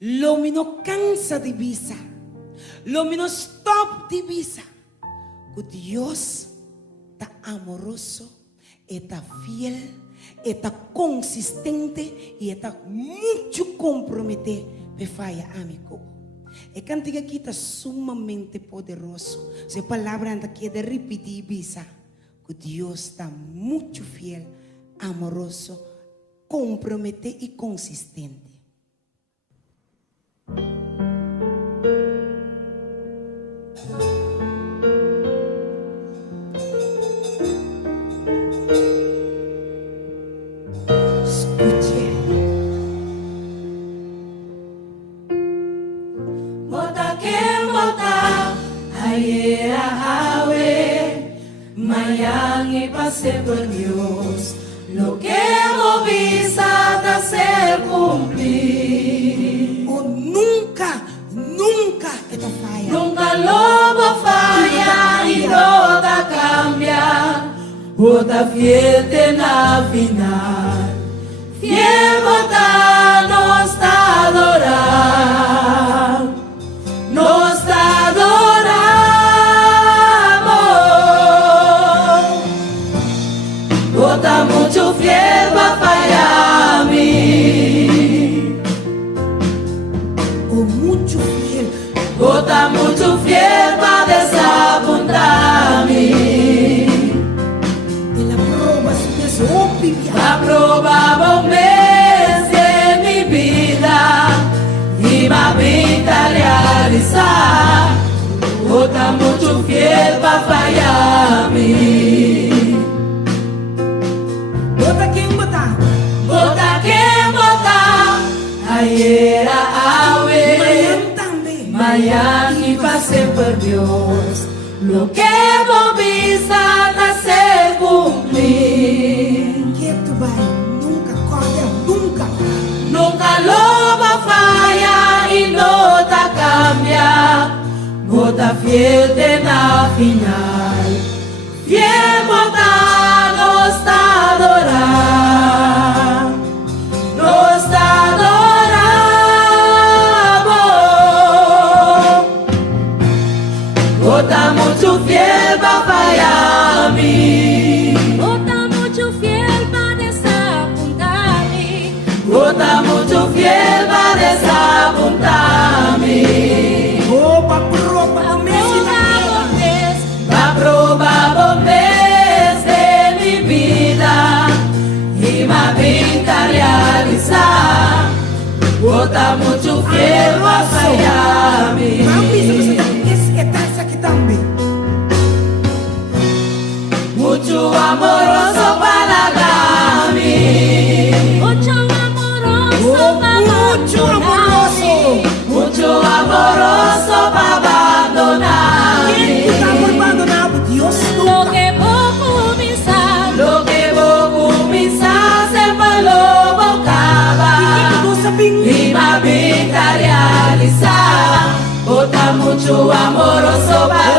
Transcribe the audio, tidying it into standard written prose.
Lo mi no cansa de visa. Lo mi no stop de visa. Que Dios está amoroso, está fiel, está consistente y está mucho comprometido para fallar amigo. El cantiga aqui está sumamente poderoso. Essa palavra anda aqui de repetir visa. Que Deus está muito fiel, amoroso, comprometido e consistente. Pase por Dios, lo que movisa a hacer cumplir. Oh, nunca esto falla. Nunca lo falla y no da cambia. Bota fiel en la final. Fiel bota no está adorar. No está adorar. Bota mucho fiel va a fallar a mí. Oh, mucho fiel. Bota mucho fiel va a desapuntar a mí. De la prueba se desopia. La prueba un mes de mi vida y va a vida realizar. Bota mucho fiel va a fallar a mí. Bota quem botar. Bota quem botar. Ayer a Amanhã também. Mañana pase por Dios. Lo que movisa a hacer cumplir. Que tu vai nunca corre, nunca. Nunca lo va a fallar y no te cambia. Bota fiel de la final. Fiel bota no está adorar. No está adorando. Bota mucho fiel va a fallar a mí. Bota mucho fiel para desapuntar a mí. Bota mucho fiel va a desapuntar a mí. Oh, pa prova o mês que Va a probar un mes de mi vida y me vida realizar. Bota mucho fiel va a fallar a mí. esse taça aqui também. Mucho amoroso para mí. Mucho amoroso Oh, para muito amoroso. Mucho amoroso para abandonar. Quem que tá abandonado? Deus Lo nunca. que vos comenzar. Lo que vos comenzás siempre lo buscaba. Não sabia. Y me vida realizar. Bota mucho amoroso para